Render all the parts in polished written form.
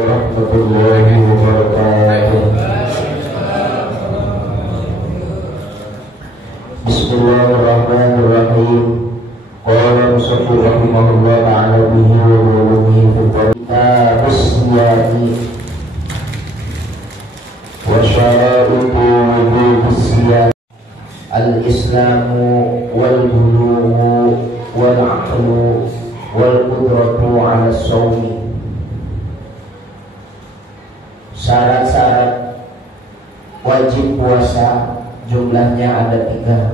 warahmatullahi wabarakatuh. Bismillahirrahmanirrahim. Qala musannif rahimahullah ta'ala bihi wa bihi fi kitab wa syara'itu wudu' al-islamu wal bulughu wal aqlu wal qudratu 'ala as-sawmi. Syarat-syarat wajib puasa jumlahnya ada 3.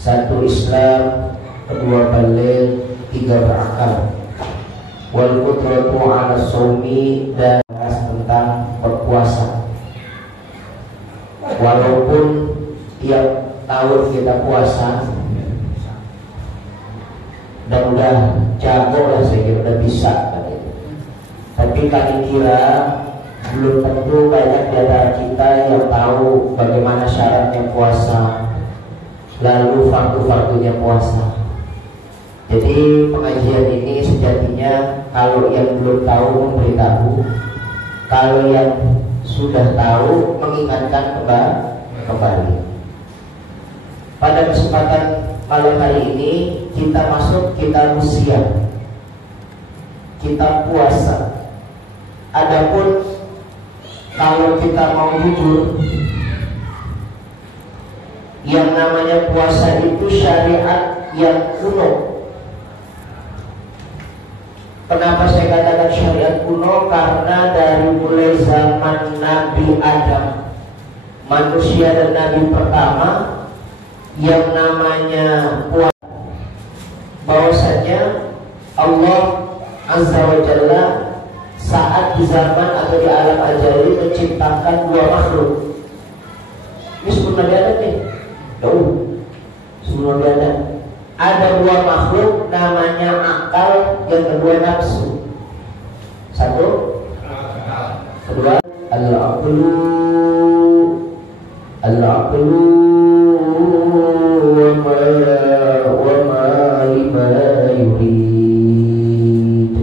1 Islam, 2 baligh, 3 berakal. Wal qudratu 'ala shaumi, dan tentang berpuasa. Walaupun tiap tahun kita puasa dan udah jago lah, saya kira udah bisa, tapi kali kira belum tentu banyak di antara kita yang tahu bagaimana syaratnya puasa, lalu fardu-fardunya puasa. Jadi pengajian ini sejatinya kalau yang belum tahu memberitahu, kalau yang sudah tahu mengingatkan kembali. Pada kesempatan malam hari ini kita masuk kitab usia, kitab puasa. Adapun kalau kita mau jujur, yang namanya puasa itu syariat yang kuno. Kenapa saya katakan syariat kuno? Karena dari mulai zaman Nabi Adam, manusia dan Nabi pertama, yang namanya puasa, bahwasanya Allah Azza wa Jalla saat di zaman atau di alam ajali menciptakan 2 makhluk. Ini sebelum Nabi Adam nih, sebelum Nabi Adam ada 2 makhluk, namanya akal, yang kedua nafsu. 1, kedua al-aqlu wa ma lima yurid.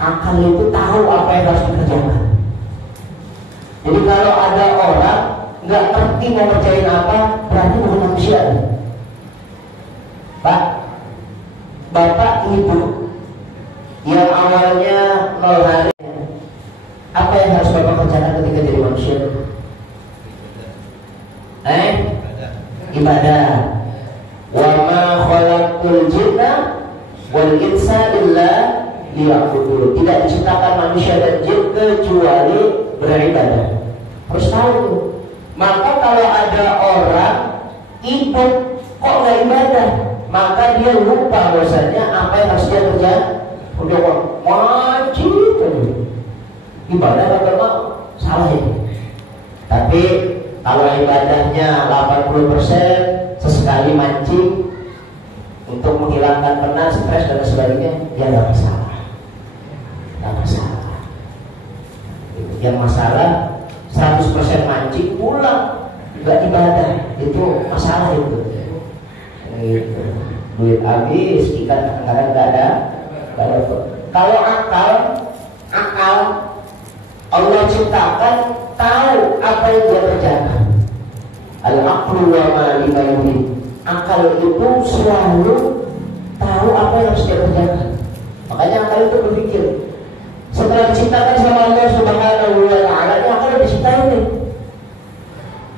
Akal itu tahu apa yang harus dikerjakan. Jadi kalau ada orang nggak ngerti mau ngerjain apa, berarti bukan manusia. Pak, bapak, ibu yang awalnya 0 hari, apa yang harus bapak kerjakan ketika jadi manusia? Ibadah. Wa ma khalaqtul jinna wal insa illa liya'budun. Tidak diciptakan manusia dan jin kecuali beribadah. Harus tahu. Maka kalau ada orang ikut kok nggak ibadah, maka dia lupa bahwasanya apa yang harus dia kerja. Udah wajib ibadah agama, salah itu. Tapi kalau ibadahnya 80%, sesekali mancing untuk menghilangkan penat, stres dan sebagainya, ya nggak masalah. Yang masalah 100% mancing pulang nggak ibadah, itu masalah itu. Gitu. Duit habis, ikan kadang-kadang nggak ada. Kalau akal Allah ciptakan tahu apa yang dia kerjakan. Al-aqlu wa ma lima yurid. Akal itu selalu tahu apa yang harus dia kerjakan. Makanya akal itu berpikir. Setelah diciptakan sama Allah Subhanahu wa ta'ala, akal diciptain nih.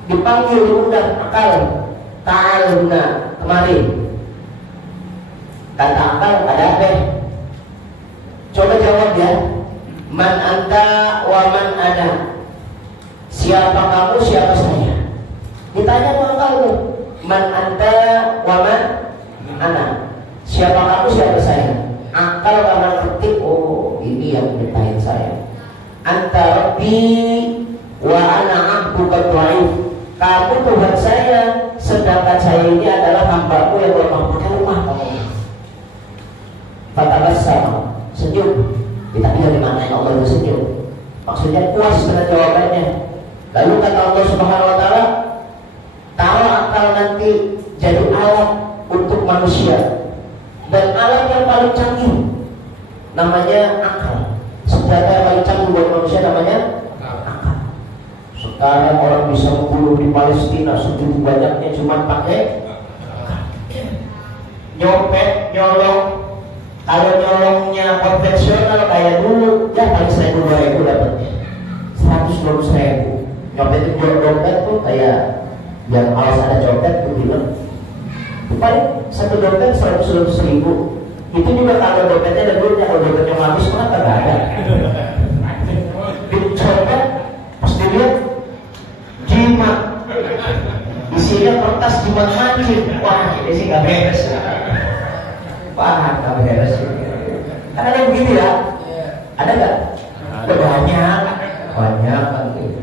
Dipanggil, diundang akal. Ta'aluna, kemari. Kata akal, ada apa? Coba jawab ya. Man anta wa man ana. Siapa kamu, siapa saya? Ditanya sama kamu. Man anta wa man ana. Siapa kamu, siapa saya? Akal karena ngerti, oh ini yang ditanyain saya. Anta rabbi wa ana abduka dhaif. Kamu Tuhan saya, sedangkan saya ini adalah hambamu yang lemah. Pakai lemah kamu. Fatabassam, senyum. Kita bilang dimana Allah itu senyum. Maksudnya puas dengan jawabannya. Lalu kata Allah Subhanahu wa ta'ala, kalau akal nanti jadi alat untuk manusia, dan alat yang paling canggih namanya akal. senjata yang paling canggih buat manusia namanya akal. Sekarang orang bisa membunuh di Palestina segitu banyaknya cuma pakai nyopet, nyolong. Kalau nyolongnya konvensional kayak dulu, ya paling 1.000-2.000 dapatnya, 100-200.000. Nyopet itu dompet tuh kayak yang alas ada copet tuh bilang, itu paling satu dompet 100-200.000. Itu juga kalau dompetnya ada duitnya, kalau dompetnya habis mah kagak ada. Dicopet, pas dilihat jimat, isinya kertas jimat mancing. Wah, ini sih gak beres. Wah, gak beres. Kan ada yang begitu ya? Ada gak? Banyak kan gitu.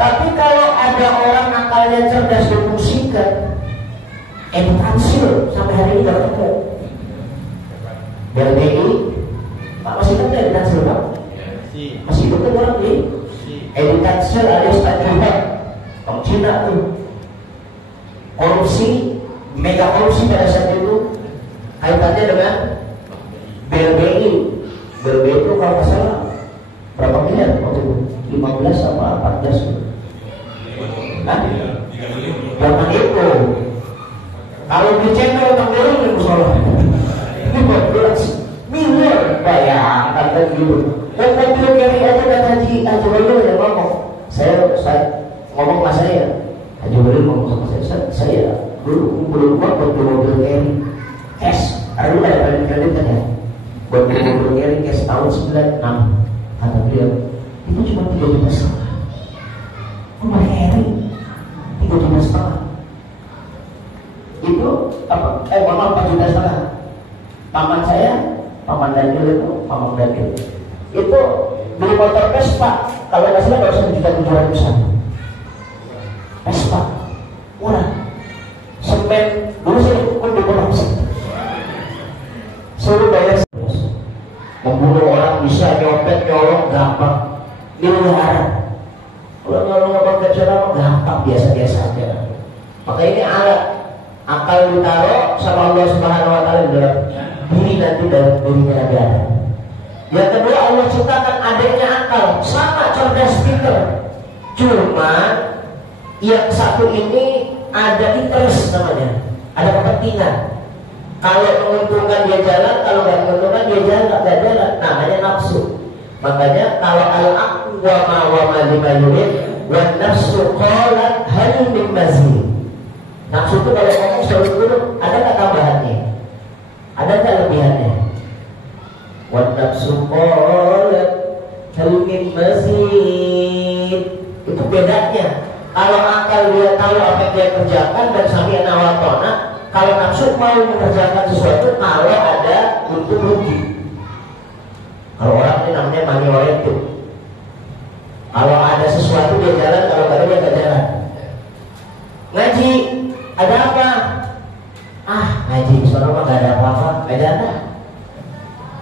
Tapi kalau ada orang akalnya cerdas difungsikan, edukasi loh, sampai hari ini gak ketemu. BLBI, Pak masih kan edukasi loh Pak? Masih itu kan orang di edukasi alias tajribat. Orang Cina tuh korupsi, mega korupsi pada saat itu kaitannya dengan BLBI. BLBI itu kalau nggak salah berapa miliar waktu itu? 15 sama 14. Nah, zaman itu kalau di channel tentang itu salah 15 miliar, bayangkan kan gitu. Dan mobil carry aja dan Haji Walil yang ngomong, saya ngomong sama saya, Haji Walil ngomong sama saya dulu kumpulin uang buat mobil carry cash, karena dulu ada paling kredit kan ya, buat mobil carry cash tahun 96. Kata beliau itu cuma 3,5 juta. Rumah carry 3,5 juta. Itu apa? 4,5 juta. Paman saya, Paman Daniel itu beli motor Vespa, kalau nggak salah nggak usah 1,7 juta. Vespa murah. Semen dulu saya pun di bawah suruh bayar. Membunuh orang bisa, nyopet, nyolong gampang, miliaran. Kalau nyolong apa konvensional gampang, biasa-biasa aja. Maka ini alat akal ditaruh sama Allah Subhanahu Wa Taala dalam diri nanti dalam dirinya Nabi Adam. Yang kedua, Allah ciptakan adiknya akal, sama cerdas pintar. Cuma yang satu ini ada interest namanya, ada kepentingan. Kalau menguntungkan dia jalan, kalau nggak menguntungkan dia jalan, nggak jalan. Namanya nafsu. Makanya kalau al-aqlu wa ma lima yurid wa nafsu qalat hal min mazid. Nafsu itu kalau ngomong selalu dulu, ada nggak tambahannya? Ada nggak lebihannya? Wa nafsu qalat hal min mazid. Itu bedanya. Kalau akal dia tahu apa yang dia kerjakan dan sami'na wa ata'na. Kalau nafsu mau mengerjakan sesuatu kalau ada untung rugi. Kalau orang ini namanya money oriented. Kalau ada sesuatu dia jalan, kalau nggak ada dia nggak jalan. Ngaji, ada apa? Ngaji di sana mah nggak ada apa-apa, nggak ada.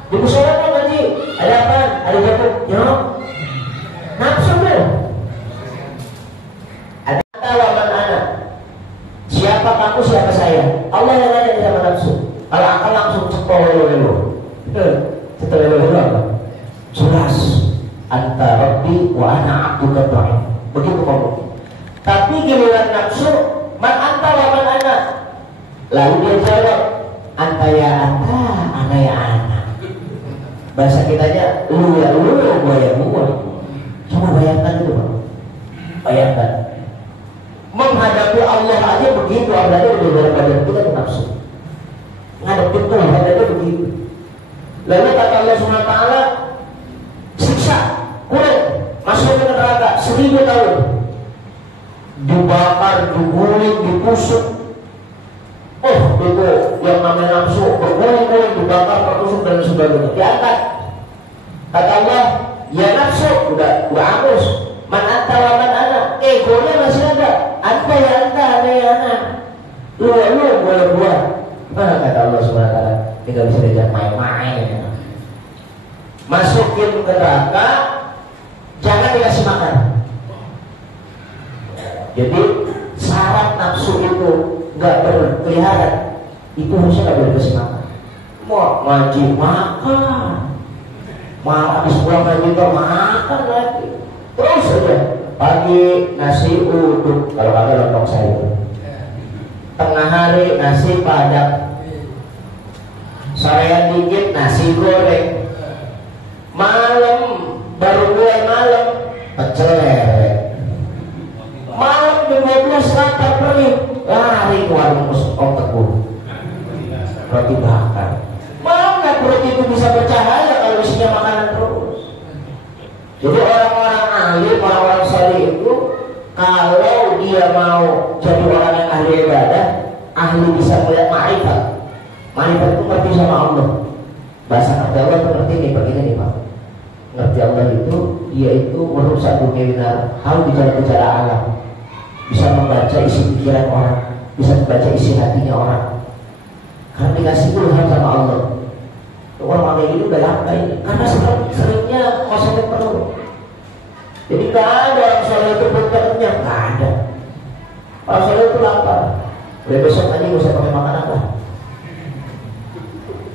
Di musola mah ngaji, ada apa? Ada jatuh, nafsu deh. Ada tawaman anak. Siapa kamu, siapa saya? Allah yang nanya sama nafsu. Kalau akal langsung cepat lelo. Cepat lelo apa? Jelas. Anta Rabbi wa ana abduka ta'in. Begitu kamu. Tapi giliran nafsu, man anta wa man ana. Lalu dia jawab, anta ya anta, ana ya ana. Bahasa kitanya, lu ya lu, gua ya gua. Coba bayangkan itu Bang. Bayangkan. Menghadapi Allah aja begitu, apalagi udah dalam badan kita ke nafsu. Ngadepin Tuhan aja begitu. Lalu kata Allah SWT, siksa, kurang, masuk ke neraka 1000 tahun. Dibakar, diguling, ditusuk. Itu yang namanya nafsu, berguling-guling, dibakar, tertusuk dan sebagainya. Diangkat. Kata Allah, ya nafsu, udah hangus. Man anta wa man ana. Egonya masih ada. Anta ya anta, ana ya ana. Lu gua. Mana kata Allah SWT, ini gak bisa diajak main-main. Masukin ke neraka, jangan dikasih makan. Jadi syarat nafsu itu gak berkeliaran, itu harusnya gak boleh dikasih makan. Mau ngaji makan, habis pulang lagi tuh makan lagi. Terus aja. Pagi nasi uduk, kalau kagak lontong sayur. Tengah hari nasi padang. Sorean dikit nasi goreng. Malam baru mulai malam pecel lele. Malam jam 12 lapar perih, lari ke warung Om Teguh. Roti bakar. Mana perut itu bisa bercahaya kalau isinya makanan terus. Jadi orang-orang alim, orang-orang saleh itu kalau dia mau jadi orang yang ahli ibadah, ahli bisa melihat ma'rifat. Ma'rifat itu ngerti sama Allah. Bahasa ngerti Allah itu ngerti nih, begini nih Pak. Ngerti Allah itu, dia itu merusak dunia benar, tahu bicara-bicara alam, bisa membaca isi pikiran orang, bisa membaca isi hatinya orang. Karena dikasih ilham sama Allah. Orang kayak gitu udah lampai, karena seringnya kosongnya perlu. Jadi gak ada orang soleh itu berkenyang, gak ada. Orang soleh itu lapar. Udah besok aja gak usah pakai makan apa.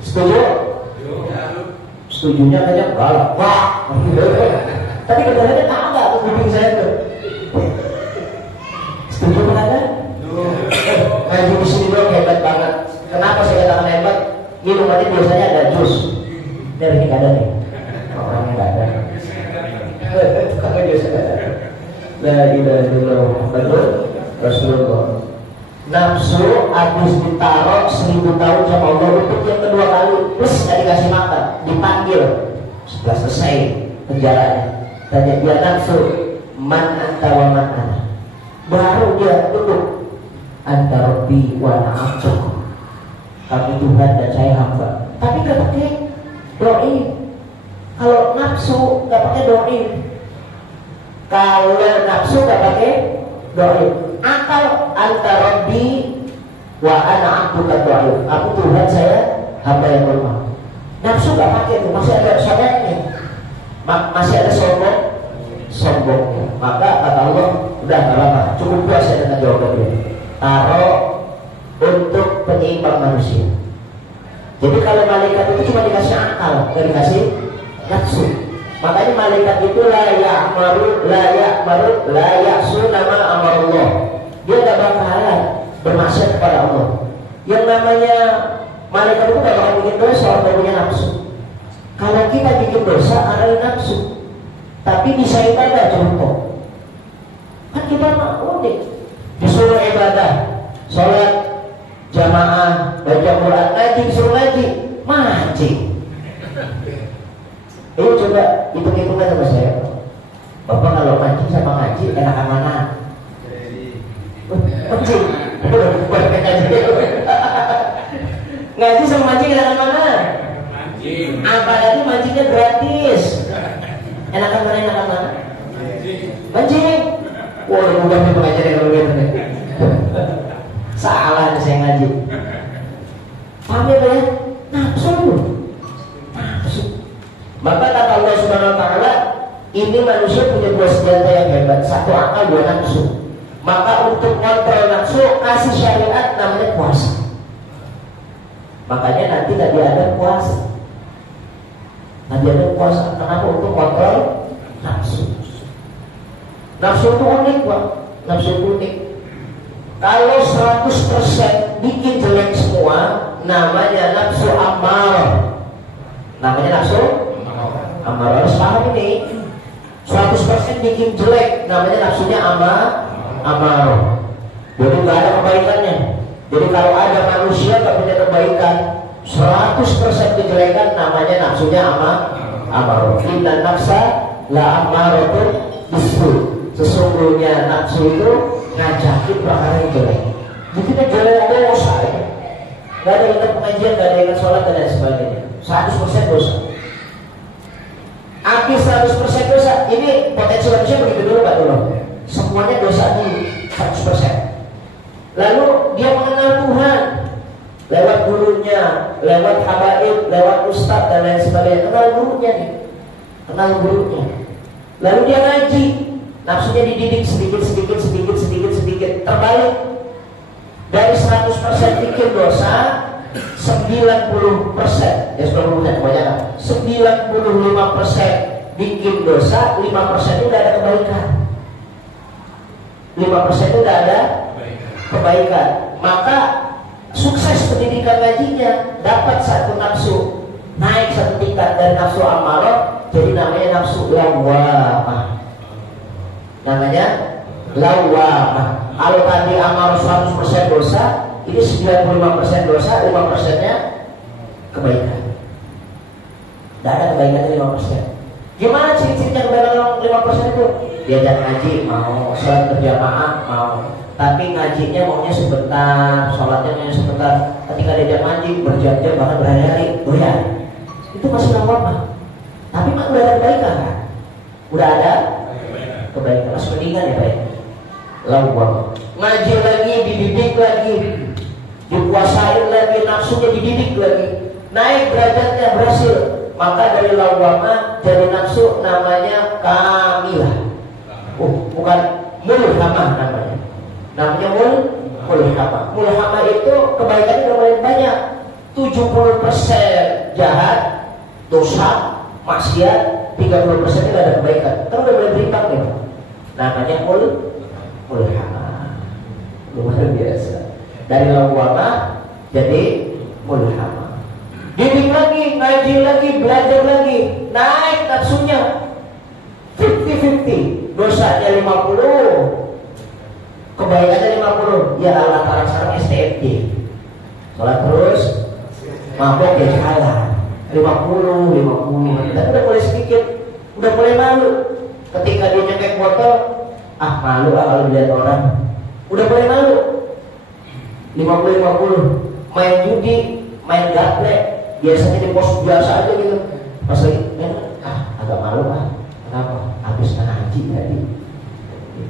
Setuju? Setujunya kayaknya galak. Wah, tapi katanya kagak tuh kuping saya tuh. Setuju kan? Ngaji di sini dong hebat banget. Kenapa saya katakan hebat? Minumannya biasanya ada jus. Dari ini gak ada nih. Orangnya gak ada. Tukangnya biasa gak ada. La ilaha illallah Muhammadur Rasulullah. Nafsu habis ditaruh 1000 tahun sama Allah untuk yang kedua kali, plus gak dikasih makan, dipanggil. Setelah selesai penjaranya, tanya dia nafsu, man anta wa man ana. Baru dia duduk, anta rabbi wa ana abduh. Kami Tuhan dan saya hamba. Tapi gak pakai doi. Kalau nafsu gak pakai doi. Kalau nafsu gak pakai doi. Akal antara Rabbi wa ana abduka doi. Aku Tuhan, saya hamba yang lemah. Nafsu gak pakai itu, masih ada sombongnya, masih ada sombongnya. Maka kata Allah, udah gak apa-apa, cukup puas saya dengan jawabannya. Taruh untuk penyeimbang manusia. Jadi kalau malaikat itu cuma dikasih akal, gak dikasih nafsu. Makanya malaikat itu la ya'su nama amarullah. Dia gak bakalan bermaksiat kepada Allah. Yang namanya malaikat itu gak bakal bikin dosa orang punya nafsu. Kalau kita bikin dosa karena nafsu, tapi bisa ibadah contoh. Kan kita unik, disuruh ibadah, sholat jamaah, baca Quran, ngaji, disuruh ngaji, mancing. Coba hitung-hitungan sama saya. Bapak kalau mancing sama ngaji enakan mana? Mancing. Ngaji sama mancing enakan mana? Mancing. Apalagi mancingnya gratis. Enakan mana? Mancing. Wah, udah pengajar yang lebih benar. Salah nih saya ngaji. Paham ya? Nafsu. Maka kata Allah Subhanahu wa taala, ini manusia punya dua senjata yang hebat, satu akal, dua nafsu. Maka untuk kontrol nafsu kasih syariat namanya puasa. Makanya nanti Nabi ada puasa. Nabi ada puasa. Kenapa? Untuk kontrol nafsu. Nafsu itu unik, Pak. Nafsu itu unik. Kalau 100% bikin jelek semua, namanya nafsu amal. Namanya nafsu amal. Harus paham ini. 100% bikin jelek, namanya nafsunya amal. Jadi nggak ada kebaikannya. Jadi kalau ada manusia nggak punya kebaikan, 100% kejelekan, namanya nafsunya amal. Inna nafsa la ammaratun bisu. Sesungguhnya nafsu itu ngajakin perkara yang jelek. Jadi kita jelek dosa ya. Gak ada ingat pengajian, gak ada ingat sholat dan lain sebagainya. 100% dosa. Habis 100% dosa. Ini potensi manusia begitu dulu Pak dulu. Semuanya dosa dulu 100%. Lalu dia mengenal Tuhan lewat gurunya, lewat habaib, lewat ustadz dan lain sebagainya. Kenal gurunya nih. Lalu dia ngaji. Nafsunya dididik sedikit. Terbalik. Dari 100% bikin dosa, 90%, ya 90% kebanyakan, 95% bikin dosa, 5% itu udah ada kebaikan. 5% itu udah ada kebaikan. Maka sukses pendidikan ngajinya, dapat satu nafsu, naik satu tingkat dari nafsu amarah jadi namanya nafsu lawamah. Namanya lawamah. Kalau tadi amarah 100% dosa, ini 95% dosa, 5%-nya kebaikan. Tidak ada kebaikannya 5%. Gimana ciri-cirinya kebaikan 5% itu? Diajak ngaji mau, sholat berjamaah mau, tapi ngajinya maunya sebentar, sholatnya maunya sebentar. Ketika diajak ngaji berjam-jam bahkan berhari-hari, doyan. Itu masih lawamah. Tapi udah ada kebaikan kan? Udah ada kebaikan. Masih mendingan ya baik. Lawamah. Ngaji lagi, dididik lagi, dikuasain lagi, nafsunya dididik lagi, naik derajatnya, berhasil. Maka dari lawamah jadi nafsu namanya kamilah. Bukan mulhamah namanya. Namanya mulhamah. Mulhamah itu kebaikannya lumayan banyak. 70% jahat, dosa, maksiat, 30% itu ada kebaikan. Kan udah mulai berimbang nih. Namanya mulhamah. Luar biasa. Dari lawamah jadi mulhamah. Didik lagi, ngaji lagi, belajar lagi, naik nafsunya 50-50. Dosanya 50, kebaikannya 50. Ya Allah, sekarang STFD, sholat terus, mabok ya kalah 50. Tapi udah mulai sedikit, udah mulai malu. Ketika dia nyekek botol, malu kalau dilihat orang. Udah mulai malu. 50. Main judi, main gaple, biasanya di pos biasa aja gitu. Pas lagi agak malu Kenapa? Habis ngaji tadi,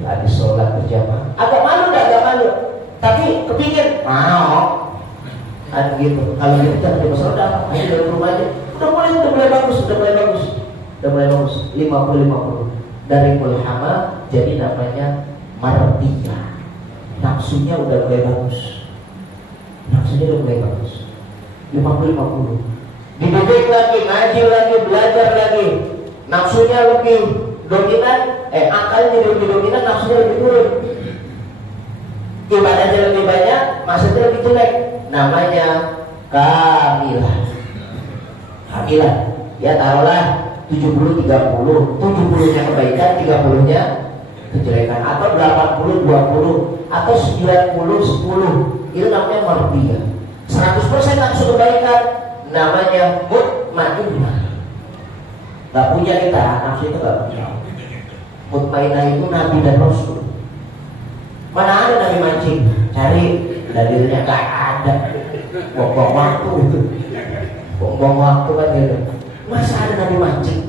habis sholat berjamaah. Agak malu, tapi kepingin mau. Kan gitu. Kalau gitu jangan di masalah udah aja dari rumah aja. Udah mulai bagus. 50-50 dari mulhamah jadi namanya mardiyah. Nafsunya udah mulai bagus. 50-50. Dididik lagi, ngaji lagi, belajar lagi. Nafsunya lebih dominan, akalnya jadi lebih dominan, nafsunya lebih turun. Ibadahnya lebih banyak, maksudnya lebih jelek. Namanya kamilah. Ya taruhlah 70-30. 70-nya kebaikan, 30-nya kejelekan. Atau 80-20. Atau 90-10. Itu namanya mardiyah. 100% nafsu kebaikan namanya mutmainnah. Gak punya kita, nafsu itu gak punya. Mutmainnah itu Nabi dan Rasul. Mana ada Nabi mancing? Cari dalilnya, gak ada. Buang-buang waktu itu. Buang-buang waktu kan gitu. Masa ada Nabi mancing?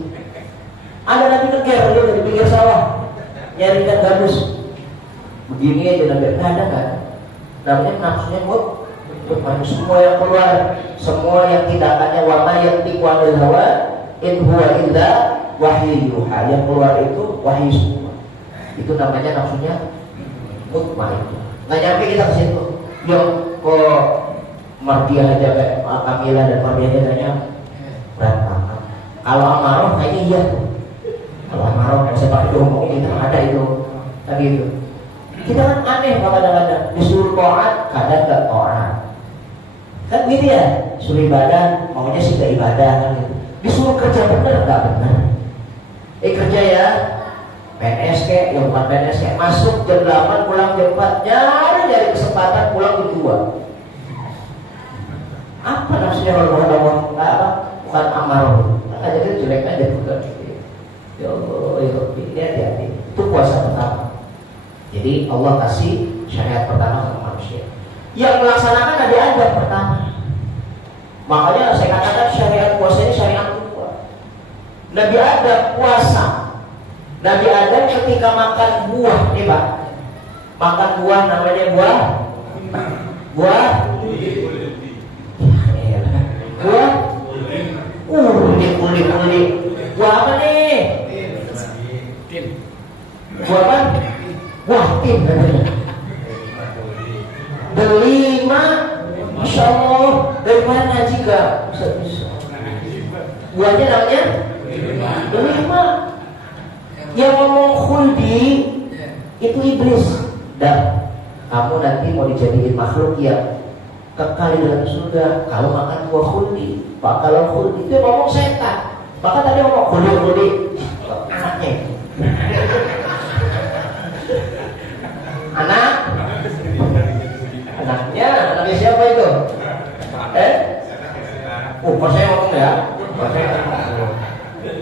Ada Nabi neger gitu di pinggir sawah, nyari ikan gabus. Begini aja Nabi, gak ada kan? Namanya nafsunya semua yang keluar, semua yang tindakannya wama yang tiqwanul hawa in huwa illa wahyu yuha. Yang keluar itu wahyu semua. Itu namanya nafsunya mutmainnah. Nggak nyampe kita ke situ. Kok mardiyah aja kayak kamilah dan mardiyah aja kayaknya berantakan. Kalau amarah kayaknya iya tuh. Kalau amarah nggak usah pakai ngomong itu ada itu. Tadi itu. Kita kan aneh kadang-kadang disuruh taat, kadang nggak taat. Kan gitu ya, suruh ibadah, maunya sih gak ibadah kan gitu. Disuruh kerja bener, gak bener. Kerja ya, PNS kayak, yang bukan PNS kayak, masuk jam 8, pulang jam 4, nyari kesempatan pulang jam 2. Apa nafsunya kalau bukan amarah. Kan jadi jelek aja bukan. Ya Allah, ya hati-hati. Itu puasa pertama. Jadi Allah kasih syariat pertama sama manusia. Yang melaksanakan Nabi Adam pertama. Makanya saya katakan syariat puasa ini syariat kedua. Nabi Adam puasa. Nabi Adam ketika makan buah, nih Pak. Makan buah namanya buah. Buah. Kulit. Buah apa nih? Buah apa? Buah tim. Delima, Masya Allah. tiga, bisa. Buahnya namanya delima. Yang ngomong khuldi itu iblis. Dan kamu nanti mau dijadiin makhluk yang kekal di dalam surga kalau makan buah khuldi. Kalau khuldi itu ngomong setan. Maka tadi ngomong khuldi anaknya. Anaknya siapa itu? Kok saya ngomong ya?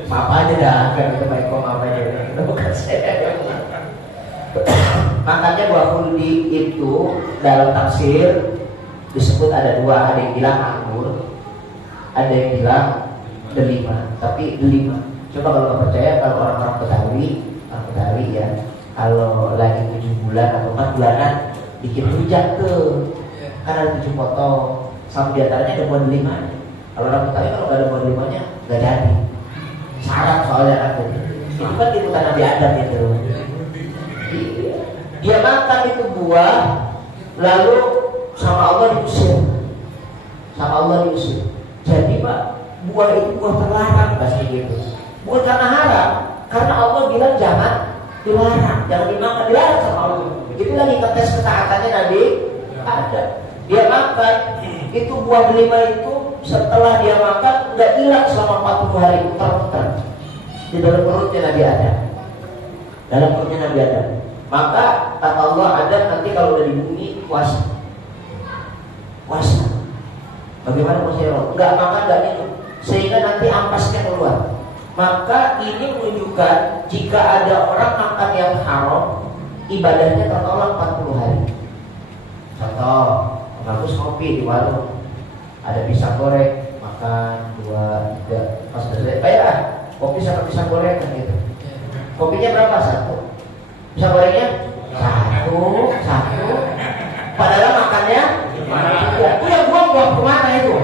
Maaf aja dah, kan itu baik kok, maaf aja. Bukan saya. Makanya buah khuldi itu dalam tafsir disebut ada dua, ada yang bilang anggur, ada yang bilang delima. Tapi delima. Coba kalau nggak percaya, kalau orang-orang Betawi ya, kalau lagi 7 bulan atau 4 bulanan bikin rujak tuh, kan ada 7 potong, sama diantaranya ada buah delimanya. Kalau orang Betawi kalau nggak ada buah delimanya nggak jadi. Syarat soalnya kan itu kan ikutan Nabi Adam itu. Dia makan itu buah, lalu sama Allah diusir. Jadi Pak, buah itu buah terlarang pasti gitu. Bukan karena haram, karena Allah bilang jangan dilarang, jangan dimakan, dilarang sama Allah. Itu lagi tes ketaatannya Nabi Adam. Dia makan itu buah delima itu, setelah dia makan nggak hilang selama 40 hari, muter-muter di dalam perutnya Nabi Adam. Dalam perutnya Nabi Adam. Maka kata Allah, Adam nanti kalau udah di bumi puasa. Bagaimana puasa? Nggak makan, nggak minum, sehingga nanti ampasnya keluar. Maka ini menunjukkan jika ada orang makan yang haram, ibadahnya tertolak 40 hari. Contoh, bagus kopi di warung, ada pisang goreng, makan 2, 3, pas selesai bayar kopi sama pisang goreng kan gitu. Kopinya berapa? 1. Pisang gorengnya 1. Padahal makannya itu yang buang kemana itu?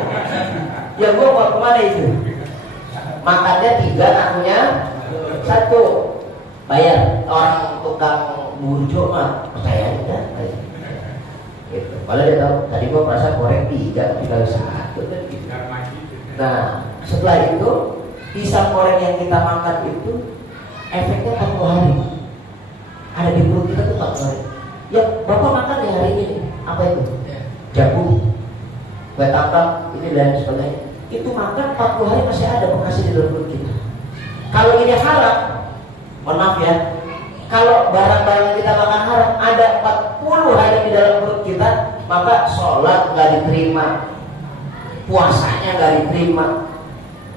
Yang buang kemana itu? Makannya 3, akunya 1. Bayar. Orang tukang burjo mah percaya aja gitu. Kalau dia tahu tadi gua merasa goreng 3 tinggal 1 kan gitu. Nah setelah itu pisang goreng yang kita makan itu efeknya 40 hari ada di perut kita tuh 40 hari. Yang Bapak makan di hari ini apa itu? Jagung, kue tapak, ini dan sebagainya. Itu makan 40 hari masih ada bekasnya di dalam perut kita. Kalau ini haram, mohon maaf ya, kalau barang-barang yang kita makan haram ada 40 hari di dalam perut kita, maka sholat nggak diterima, puasanya nggak diterima,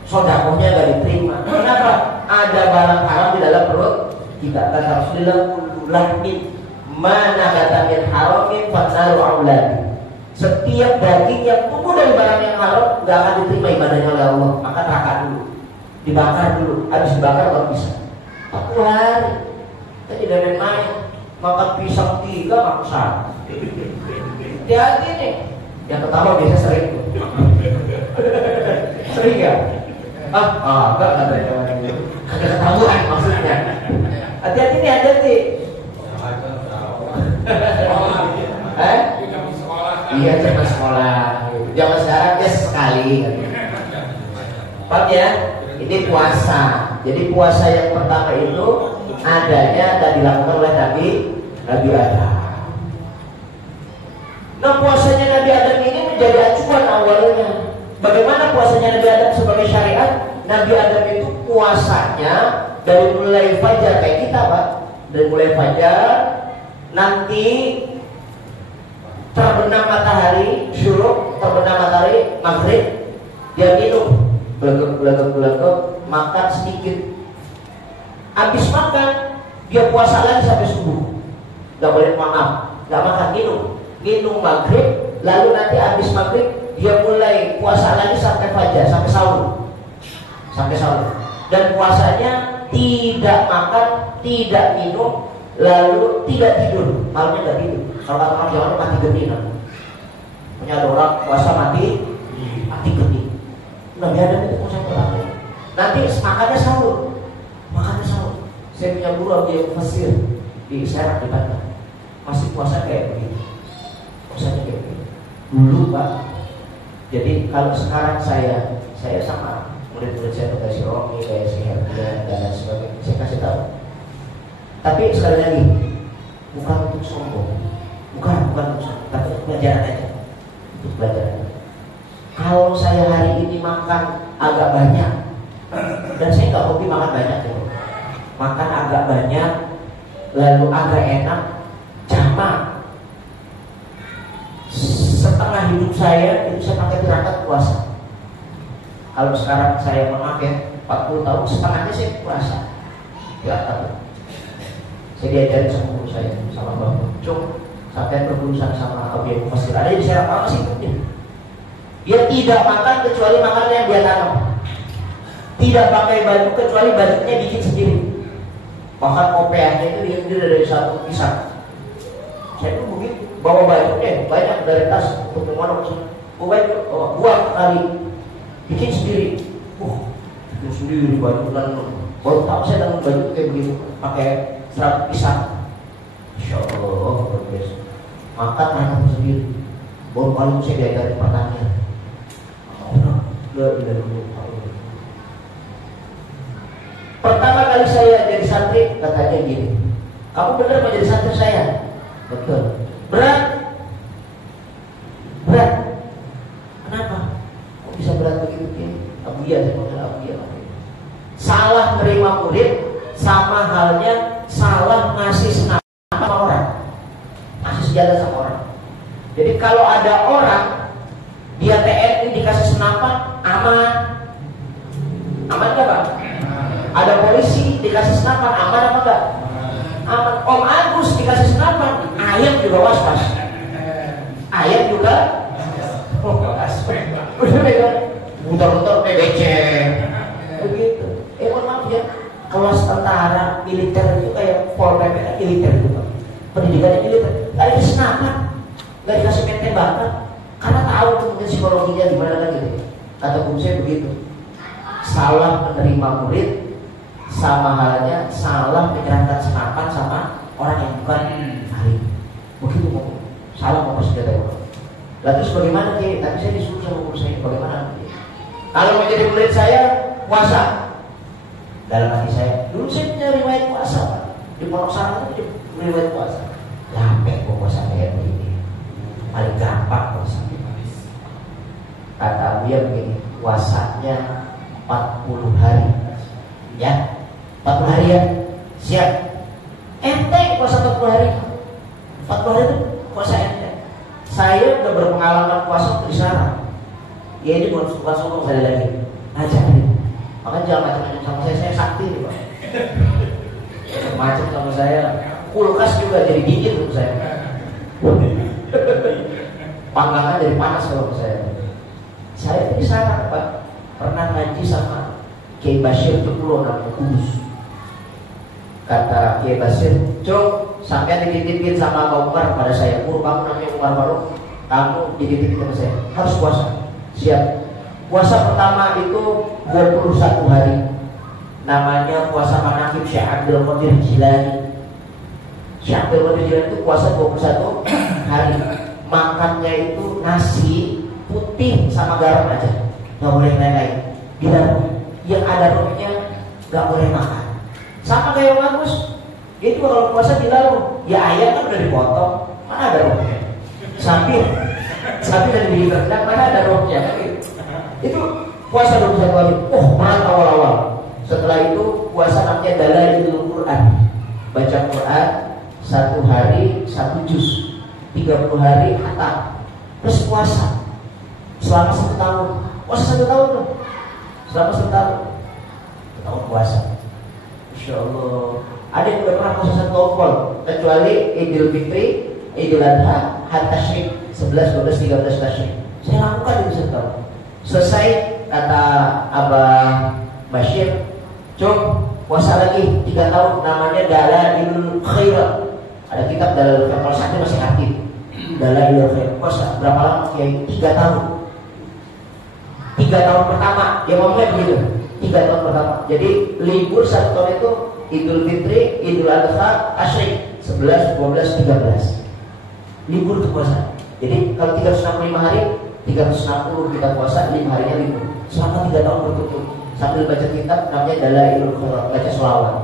sedekahnya nggak diterima. Kenapa? Ada barang haram di dalam perut kita. Kata Rasulullah, lahmin mana kata min haramin fanaru auladi. Setiap daging yang tumbuh dari barang yang haram nggak akan diterima ibadahnya oleh Allah. Maka neraka dulu, dibakar dulu, habis dibakar baru bisa. 40 hari. Kita tidak main. Makan pisang 3 maksa. Hati-hati nih. Yang pertama biasa sering. Sering ya? Enggak katanya. Ketahuan maksudnya. Hati-hati nih, hati-hati. Iya, zaman sekolah. Zaman sekarang ya sekali. Paham ya? Ini puasa. Jadi puasa yang pertama itu adanya dan dilakukan oleh Nabi Adam. Nah, puasanya Nabi Adam ini menjadi acuan awalnya. Bagaimana puasanya Nabi Adam sebagai syariat? Nabi Adam itu puasanya dari mulai fajar kayak kita, Pak. Dari mulai fajar nanti terbenam matahari syuruk, terbenam matahari maghrib, dia minum belegek, makan sedikit. Habis makan dia puasa lagi sampai subuh. Gak boleh maaf, gak makan, minum maghrib, lalu nanti habis maghrib dia mulai puasa lagi sampai fajar, sampai sahur. Dan puasanya tidak makan, tidak minum, lalu tidak tidur, malamnya nggak tidur. Kalau kata orang Jawa mati geni, punya ada orang puasa mati geni. Nabi Adam itu puasa terakhir. Nanti makannya sahur. Saya punya guru dia Mesir di Serang di Banten, masih puasa kayak begini. Puasanya kayak begini. Dulu Pak, Jadi kalau sekarang saya sama murid-murid saya kayak si Romi, kayak si Herdian dan lain sebagainya, saya kasih tahu. Tapi sekali lagi, bukan untuk sombong, bukan untuk sombong, tapi untuk pelajaran aja, untuk pelajaran. Kalau saya hari ini makan agak banyak, dan saya nggak hobi makan banyak ya, makan agak banyak, lalu agak enak, jamak. Setengah hidup saya itu saya pakai perangkat puasa. Kalau sekarang saya maaf ya, 40 tahun setengahnya saya puasa. Ya tapi saya diajarin sama guru saya, sama Bapak Cung, sampai berurusan sama objek mufassir. Ada di saya apa sih mungkin? Dia tidak makan kecuali makanan yang dia tanam. Tidak pakai baju kecuali bajunya bikin sendiri. Bahkan kopiahnya itu diambil dari satu pisang. Saya tuh begitu, bawa bajunya banyak dari tas untuk kemana pun. Buat kali bikin sendiri. Bikin sendiri baju dan baru tahu saya dalam baju kayak begitu, pakai serat pisang. Insya Allah berbiasa. Makan tanam sendiri. Baru kali saya diajarin pertanian. Pertama kali saya jadi santri, katanya gini, kamu benar mau jadi santri saya? Betul. Berat? Kenapa? Kok bisa berat begitu? Abuya, saya panggil Abuya. Salah menerima murid sama halnya salah ngasih senapan sama orang, ngasih senjata sama orang. Jadi kalau ada orang dia TNI dikasih senapan, aman nggak Pak? Ada polisi dikasih senapan, aman apa enggak? Aman. Om Agus dikasih senapan, ayam juga was-was. Ayam juga muter-muter PBC begitu. Mohon maaf ya, kelas tentara militer itu kayak Pol PP militer gitu Pak. Pendidikannya militer, nggak dikasih senapan, nggak dikasih main tembakan, karena tahu mungkin psikologinya gimana kan gitu. Kata guru saya begitu. Salah menerima murid sama halnya salah menyerahkan senapan sama orang yang bukan ahli. Begitu mau salah mau senjata orang. Lalu terus bagaimana Ki? Tadi saya disuruh sama guru saya bagaimana? Kalau menjadi murid saya puasa. Dalam hati saya, dulu saya punya riwayat puasa Pak. Di Pondok Sarang itu riwayat puasa. Sampai kok puasa kayak begini. Paling gampang puasa. Kata dia begini, puasanya 40 hari. Ya, 40 hari ya. Siap. Enteng puasa 40 hari. 40 hari itu puasa enteng. Saya udah berpengalaman puasa di sana. Ya ini bukan sombong saya lagi. Ajarin. Makanya jangan macam-macam sama saya sakti nih Pak. Macam sama saya, kulkas juga jadi dingin untuk saya. Panggangan jadi panas kalau saya. Saya itu di sana Pak, pernah ngaji sama Kiai Bashir Jeplo namanya Kudus. Kata Kiai Bashir, Cok, sampai dititipin sama Pak Umar pada saya, kamu namanya Umar Faruk, kamu dititipin sama saya, harus puasa. Siap. Puasa pertama itu 21 hari. Namanya puasa manakib Syekh Abdul Qadir Jilani. Syekh Abdul Qadir Jilani itu puasa 21 hari. Makannya itu nasi putih sama garam aja, nggak boleh lain-lain. Bila yang ada rohnya nggak boleh makan. Sama kayak bagus. Itu kalau puasa dilalu, ya ayam kan udah dipotong, mana ada rohnya? Sapi dari bilik rendang, mana ada rohnya? Itu puasa 21 hari. Berat awal-awal. Setelah itu puasa namanya Dalailul Quran. Baca Quran 1 hari 1 juz, 30 hari khatam. Terus puasa selama 1 tahun. Puasa 1 tahun tuh. Selama 1 tahun. 1 tahun puasa. Insya Allah. Ada yang udah pernah puasa 1 tahun kecuali Idul Fitri, Idul Adha, Had Tasyrik 11, 12, 13 Tasyrik. Saya lakukan itu 1 tahun. Selesai kata Abah Bashir, Cuk, puasa lagi 3 tahun, namanya Dalailul Khair. Ada kitab Dalailul Khair, kalau saya masih aktif. Dalailul Khair, puasa berapa lama? Ya 3 tahun. 3 tahun pertama, dia ngomongnya begitu. 3 tahun pertama. Jadi libur 1 tahun itu Idul Fitri, Idul Adha, Tasyrik 11, 12, 13. Libur itu puasa. Jadi kalau 365 hari 360 kita puasa, 5 harinya libur selama 3 tahun berturut-turut sambil baca kitab namanya Dalailul Khairat, baca selawat.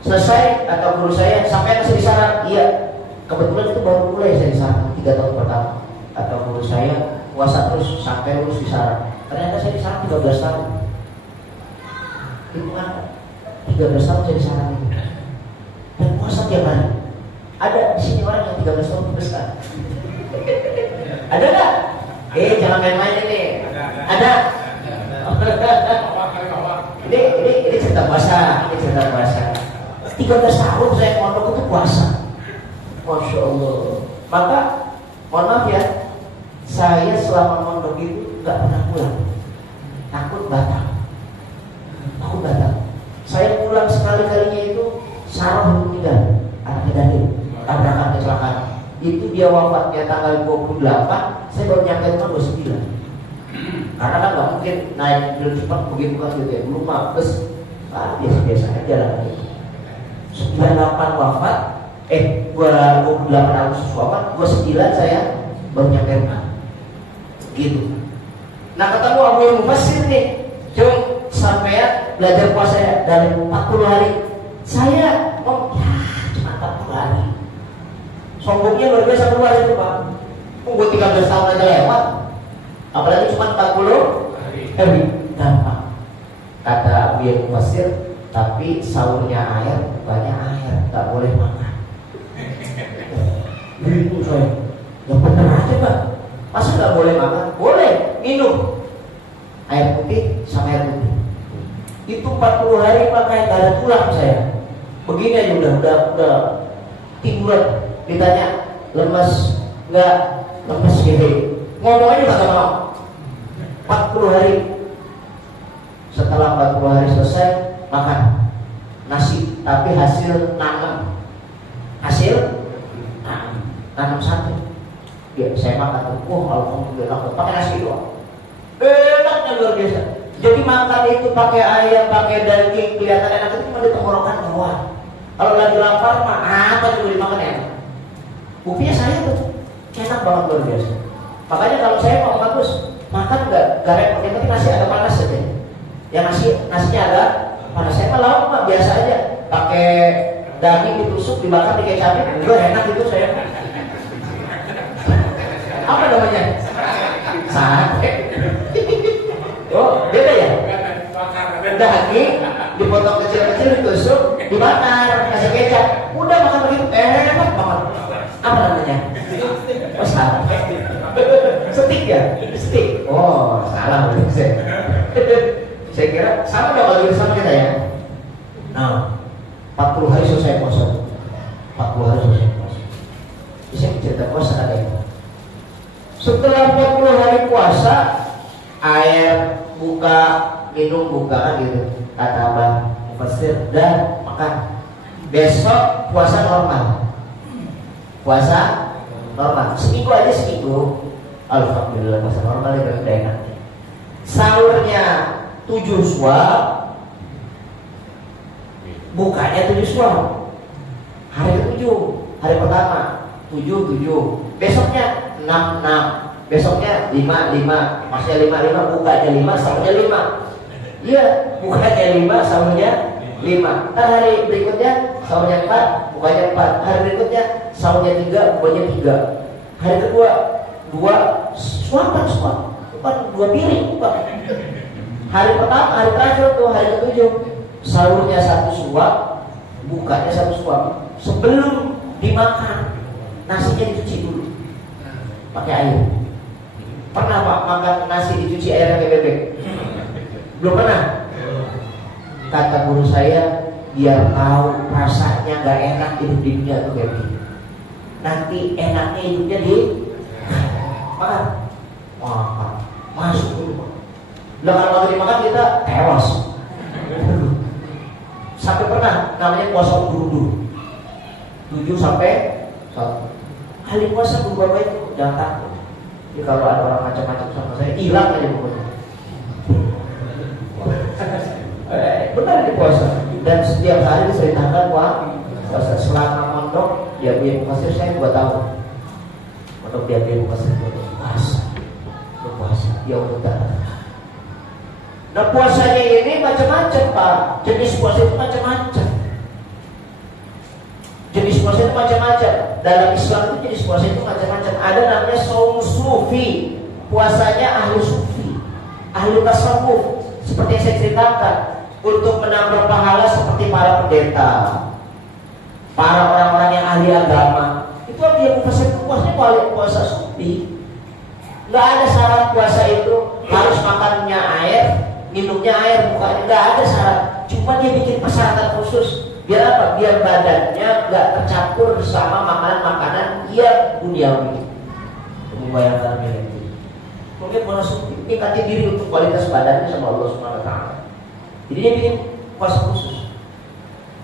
Selesai atau guru saya sampai kasih saran, iya kebetulan itu baru mulai saya disaran 3 tahun pertama. Atau guru saya puasa terus sampai lulus disaran, ternyata saya disaran 13 tahun. Hitungan 13 tahun saya disaran itu dan puasa tiap hari. Ada di sini orang yang 13 tahun besar. Ada nggak? Jangan main-main ini. Ada. Ini cerita puasa. Ini cerita puasa. 13 tahun saya mondok itu puasa. Masya Allah. Maka mohon maaf ya, saya selama mondok itu nggak pernah pulang. Takut batal. Saya pulang sekali-kalinya itu Sarah meninggal, anaknya Daniel, tabrakan kecelakaan. Itu dia wafatnya tanggal 28, saya baru nyampe rumah 29. Karena kan nggak mungkin naik mobil cepat begitu kan gitu ya. Belum bus, biasa-biasa aja lah. 98 wafat, 28 Agustus wafat, 29 saya baru nyampe rumah. Gitu. Nah ketemu Abu Mufassir nih, Cung, sampai belajar puasa ya dari 40 hari. Saya cuma 40 hari. Sombongnya luar biasa keluar itu Pak. Gue 13 tahun aja lewat, apalagi cuma 40 hari. Gampang. Kata Abu Mufassir, tapi sahurnya air, banyak air, tak boleh makan. Itu saya, ya bener aja Pak. Masa nggak boleh makan? Boleh, minum air putih sama air putih. Itu 40 hari pakai gak ada tulang saya. Begini aja udah tiduran. Ditanya lemes nggak? Lemes gitu. Ngomong aja nggak mau. 40 hari. Setelah 40 hari selesai makan nasi, tapi hasil nanam. Nanam sate. Ya saya makan tuh. Alhamdulillah pakai nasi doang. Enaknya luar biasa. Jadi makan itu pakai ayam, pakai daging, kelihatan enak itu cuma di tenggorokan bawah. Kalau lagi lapar mah apa juga dimakan enak. Buktinya saya tuh enak banget luar biasa. Makanya kalau saya mau bagus makan nggak repot, yang penting nasi agak panas saja. Yang nasinya agak panas. Saya mah lauk mah biasa aja. Pakai daging ditusuk, dibakar, dikecapin, juga enak itu saya. Apa namanya? Sate. Oh, beda ya? Daging dipotong kecil-kecil, ditusuk, dibakar, kasih kecap. Udah makan begitu, enak banget. Apa namanya? Oh, salah. Steak ya? Steak. Oh, salah berarti saya. Saya kira sama dong kalau sama kita ya. Nah, 40 hari selesai puasa. 40 hari selesai puasa. Bisa cerita puasa ada itu. Setelah 40 hari puasa, air buka, minum buka kan gitu. Kata Abah Mufassir, dan makan. Besok puasa normal. Puasa normal. Seminggu aja seminggu. Alhamdulillah puasa normal ya udah enak. Sahurnya 7 suap, bukanya 7 suap. Hari ke-7, hari pertama 7. Besoknya 6. Besoknya 5. Maksudnya 5, bukanya 5, sahurnya 5. Iya, bukanya 5, sahurnya 5. Hari berikutnya sahurnya 4, bukanya 4. Hari berikutnya sahurnya 3, bukanya 3. Hari kedua 2 suapan, bukan 2 piring, bukan. Hari pertama, hari terakhir tuh hari ke-7, sahurnya 1 suap, bukanya 1 suap. Sebelum dimakan, nasinya dicuci dulu pakai air. Pernah Pak makan nasi dicuci air pakai bebek? Belum pernah. Kata guru saya, biar tahu rasanya nggak enak hidup di dunia tuh kayak begini. Nanti enaknya hidupnya di makan. Masuk dulu Pak. Kalau dimakan kita tewas. Sampai pernah namanya puasa undur-undur 7 sampai 1. Kali puasa guru bapak itu jangan takut. Jadi kalau ada orang macam-macam sama saya, hilang aja pokoknya. Benar di puasa. Dan setiap hari diceritakan puasa selama mondok. Ya biar Mufassir saya 2 tahun. Mondok dia Mufassir 2 tahun puasa. yaudah. Nah puasanya ini macam-macam Pak. Jenis puasa itu macam-macam. Jenis puasa itu macam-macam. Dalam Islam itu jenis puasa itu macam-macam. Ada namanya shaum sufi. Puasanya ahli sufi, ahli tasawuf. Seperti yang saya ceritakan, untuk menambah pahala seperti para pendeta, para orang-orang yang ahli agama. Itu dia puasa itu puasanya puasa sufi. Nggak ada syarat puasa itu harus makannya air, minumnya air, bukannya nggak ada syarat. Cuma dia bikin persyaratan khusus. Biar apa? Biar badannya nggak tercampur sama makanan-makanan yang duniawi. Membayangkan itu. Mungkin puasa sufi tingkatin diri untuk kualitas badannya sama Allah Subhanahu Wa Taala. Jadi dia bikin puasa khusus.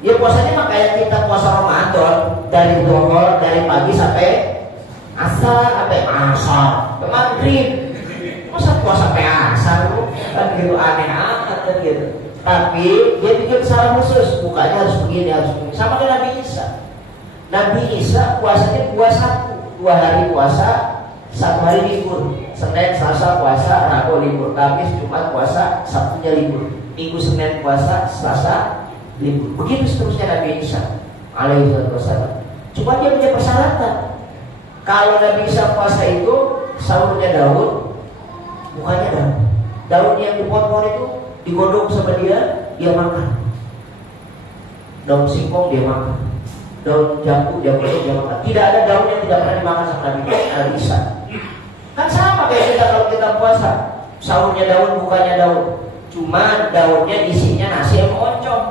Dia puasanya mah kayak kita puasa Ramadan dari zuhur, dari pagi sampai asar, sampai maghrib. Masa puasa sampai asar lu? Kan gitu aneh amat kan gitu. Tapi dia bikin secara khusus, bukanya harus begini, harus begini. Sama dengan Nabi Isa. Nabi Isa puasanya 2 hari puasa, 1 hari libur. Senin, Selasa puasa, Rabu libur. Kamis, Jumat puasa, Sabtunya libur. Minggu, Senin puasa, Selasa libur. Begitu seterusnya Nabi Isa alaihi wasallam. Cuma dia punya persyaratan. Kalau Nabi Isa puasa itu sahurnya daun, bukannya daun. Daun yang dipotong itu digodok sama dia makan. Daun singkong dia makan. Daun jambu dia godok, dia makan. Tidak ada daun yang tidak pernah dimakan sama Nabi Isa. Kan sama kayak kita kalau kita puasa, sahurnya daun, bukannya daun. Cuma daunnya isinya nasi sama oncom,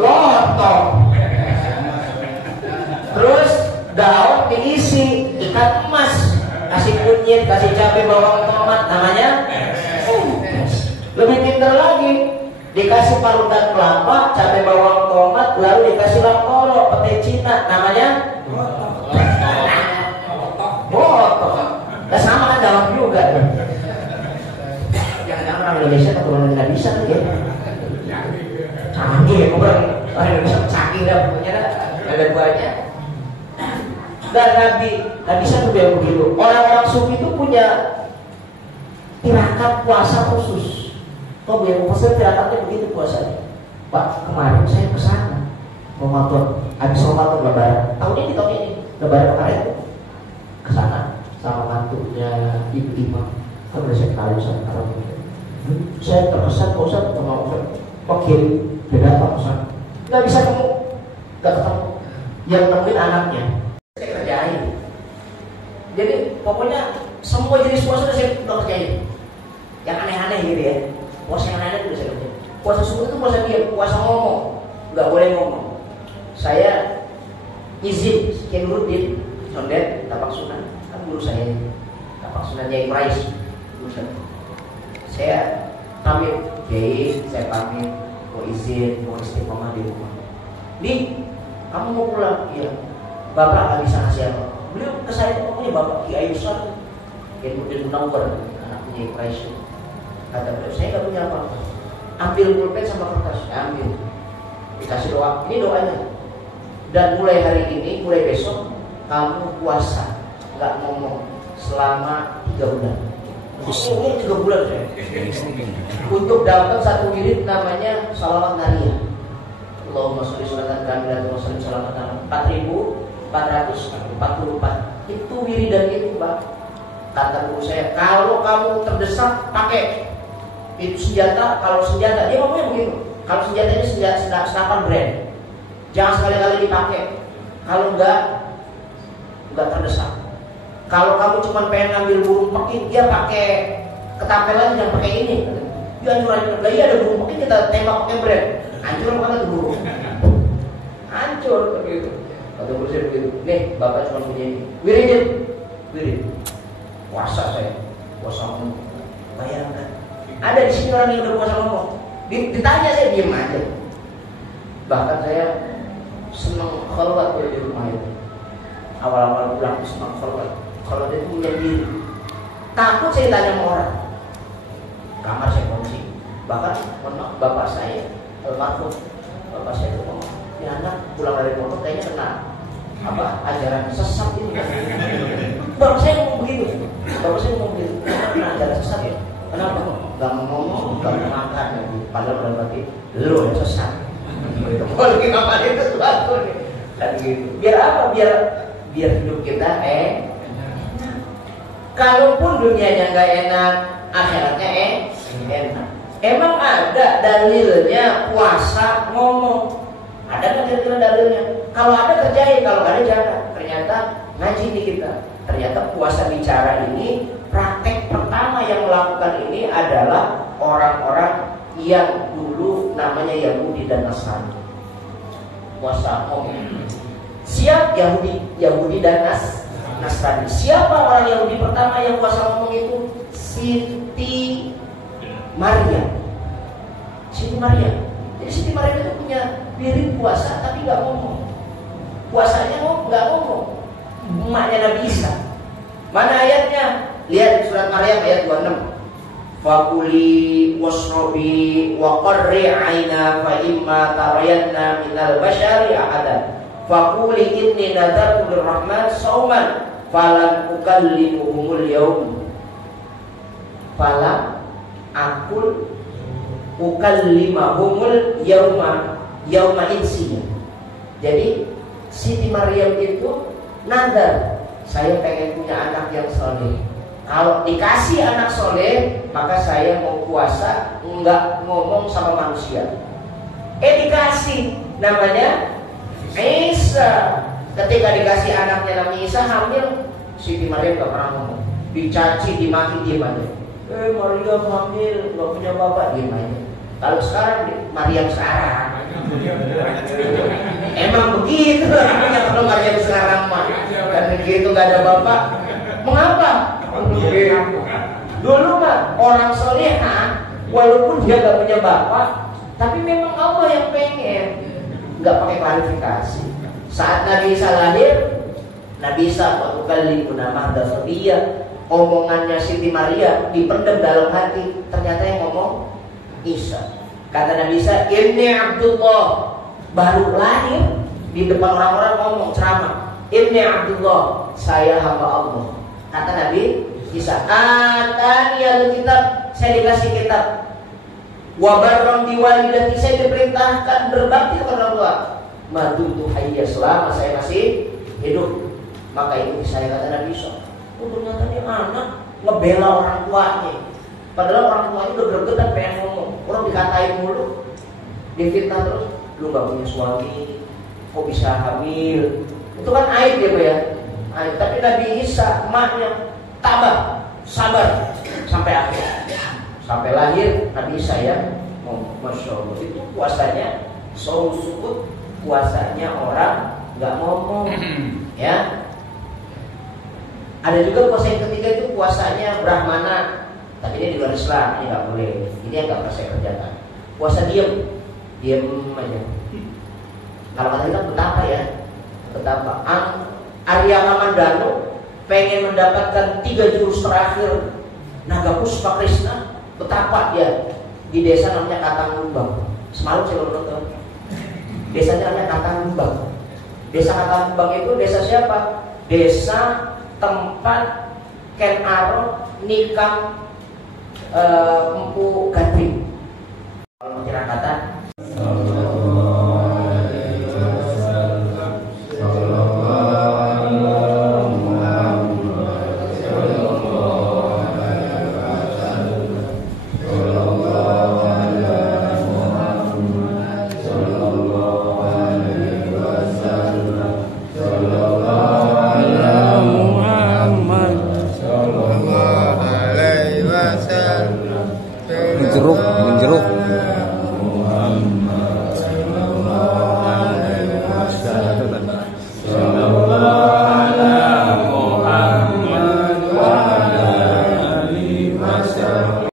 lontong. Terus daun diisi ikan emas, kasih kunyit, kasih cabai, bawang, tomat, namanya lebih pintar lagi, dikasih parutan kelapa, cabai, bawang, tomat, lalu dikasih lampolo, pete Cina, namanya botok. Nah sama kan daun juga. Jangan-jangan orang Indonesia keturunan nggak bisa kan ya? Canggih, orang Indonesia canggih dah pokoknya ada banyak. Dan Nabi bisa tuh dia begitu. Orang-orang sufi itu punya tirakat puasa khusus. Kok dia puasa tirakatnya begitu puasanya? Pak, kemarin saya kesana Ramadan, habis Ramadan Lebaran. Tahun ini Lebaran kemarin kesana sama mantunya Ibu Imam. Kan udah saya kenal sama orang itu. Saya terkesan Ustaz sama Ustaz. Kok kirim beda Pak Ustaz? Nggak bisa ketemu, nggak ketemu. Yang nemuin anaknya. Saya kerjain. Jadi pokoknya semua jenis puasa saya udah kerjain. Yang aneh-aneh gitu ya. Puasa yang aneh-aneh itu saya kerjain. Puasa subuh itu puasa diam, puasa ngomong, nggak boleh ngomong. Saya izin Kiai Nurdin Condet tapak sunan, kan guru saya ini. Tapak sunan Yai Prais. Saya pamit, Kiai, saya pamit, mau izin, mau istiqomah di rumah. Nih, kamu mau pulang? Iya. Bapak nggak bisa ngasih apa. Beliau ke saya itu punya bapak Kiai besar, Kiai Nurdin Munawwar, anaknya Yai Prais. Kata beliau, saya nggak punya apa-apa. Ambil pulpen sama kertas, ambil. Dikasih doa, ini doanya. Dan mulai hari ini, mulai besok, kamu puasa, nggak ngomong selama 3 bulan. Ngomong 3 bulan saya. Untuk dapat satu wirid namanya Shalawat Nariyah. Allahumma sholli sholatan kamilatan wa sallim salamatan 4.444. Itu wiridan itu, Pak. Kata guru saya, kalau kamu terdesak pakai itu senjata. Kalau senjata, dia ngomongnya begitu. Kalau senjatanya senapan brand, jangan sekali-kali dipakai. Kalau enggak terdesak. Kalau kamu cuma pengen ngambil burung pekin, dia pakai ketapelan, jangan pakai ini. Dia hancur-hancur. Lah iya ada burung pekin, kita tembak pakai brand, hancur bukan itu burung. Hancur begitu. Kata guru saya begitu. Nih, bapak cuma punya ini. Wirid. Puasa saya, puasa ngomong. Bayangkan. Ada di sini orang yang udah puasa ngomong. Ditanya saya diam aja. Bahkan saya senang khalwat di rumah itu. Awal-awal pulang senang khalwat. Kalau dia punya diri, takut saya tanya sama orang. Kamar saya kunci. Bahkan bapak saya almarhum, bapak saya itu ngomong, ini anak pulang dari pondok kayaknya kena ajaran sesat ini. Bapak saya ngomong begitu. Bapak saya ngomong gitu, pernah jalan sesat ya? Kenapa? Gak mau ngomong, gak mau makan ya. Padahal udah berarti lu yang sesat. Kalau lagi ngapain sesuatu nih, kan gitu. Biar apa? Biar hidup kita kalaupun dunianya nggak enak, akhiratnya enak. Emang ada dalilnya puasa ngomong? Ada nggak kira-kira dalilnya? Kalau ada kerjain, kalau nggak ada jangan. Ternyata ngaji di kita. Ternyata puasa bicara ini, praktek pertama yang melakukan ini adalah orang-orang yang dulu namanya Yahudi dan Nasrani. Puasa ngomong. Siap Yahudi dan Nasrani. Siapa orang Yahudi pertama yang puasa ngomong itu? Siti Maria. Siti Maria. Jadi Siti Maria itu punya piring puasa tapi nggak ngomong. Puasanya nggak ngomong. Emaknya Nabi Isa. Mana ayatnya? Lihat surat Maryam ayat 26. Fakuli wasrobi wa qarri aina fa imma tarayanna minal bashari ahadan fakuli inni nadartu lirrahman sauman falan ukallimuhumul yaum falan akul ukallimahumul yauma insiya. Jadi Siti Maryam itu nadar, saya pengen punya anak yang soleh. Kalau dikasih anak soleh, maka saya mau puasa, enggak ngomong sama manusia. Dikasih, namanya Isa. Ketika dikasih anaknya Nabi Isa hamil, Siti Maryam gak pernah ngomong. Dicaci, dimaki, diem aja. Maryam hamil, gak punya bapak, diem aja. Kalau sekarang, Maryam sekarang. Emang begitu namanya kalau Maryam sekarang mah. Dan begitu gak ada bapak. Mengapa? Dulu mah orang soleha, walaupun dia gak punya bapak, tapi memang Allah yang pengen, gak pakai klarifikasi. Saat Nabi Isa lahir, Nabi Isa waktu kali nama Dasabiyah, omongannya Siti Maria dipendam dalam hati. Ternyata yang ngomong Isa. Kata Nabi Isa, Inni Abdullah. Baru lahir di depan orang-orang ngomong ceramah, Inni Abdullah, saya hamba Allah. Kata Nabi Isa, Atani al-kitab, saya dikasih kitab. Wa barram biwalidati, saya diperintahkan berbakti kepada orang tua. Madumtu hayya, selama saya masih hidup. Maka itu saya, kata Nabi Isa. Ternyata dia anak ngebela orang tuanya. Padahal orang tuanya udah gregetan pengen ngomong. Orang dikatain mulu, difitnah terus. Lu gak punya suami, kok bisa hamil? Itu kan aib ya, Bu ya. Aib. Tapi Nabi Isa, emaknya tabah, sabar sampai akhir, sampai lahir Nabi Isa ya. Masya Allah, itu puasanya saum sukut, puasanya orang nggak ngomong, ya. Ada juga puasa yang ketiga itu puasanya Brahmana, tapi ini di luar Islam, ini nggak boleh. Ini yang nggak pernah saya kerjakan. Puasa diam aja. Kalau kata kita betapa ya, betapa Arya Kamandano pengen mendapatkan 3 jurus terakhir Naga Puspa Krishna. Betapa dia di desa namanya Katangumbang. Semalam saya baru nonton. Desanya namanya Katangumbang. Desa Katangumbang itu desa siapa? Desa tempat Ken Arok nikah Empu Gandri. Kalau kira kata jeruk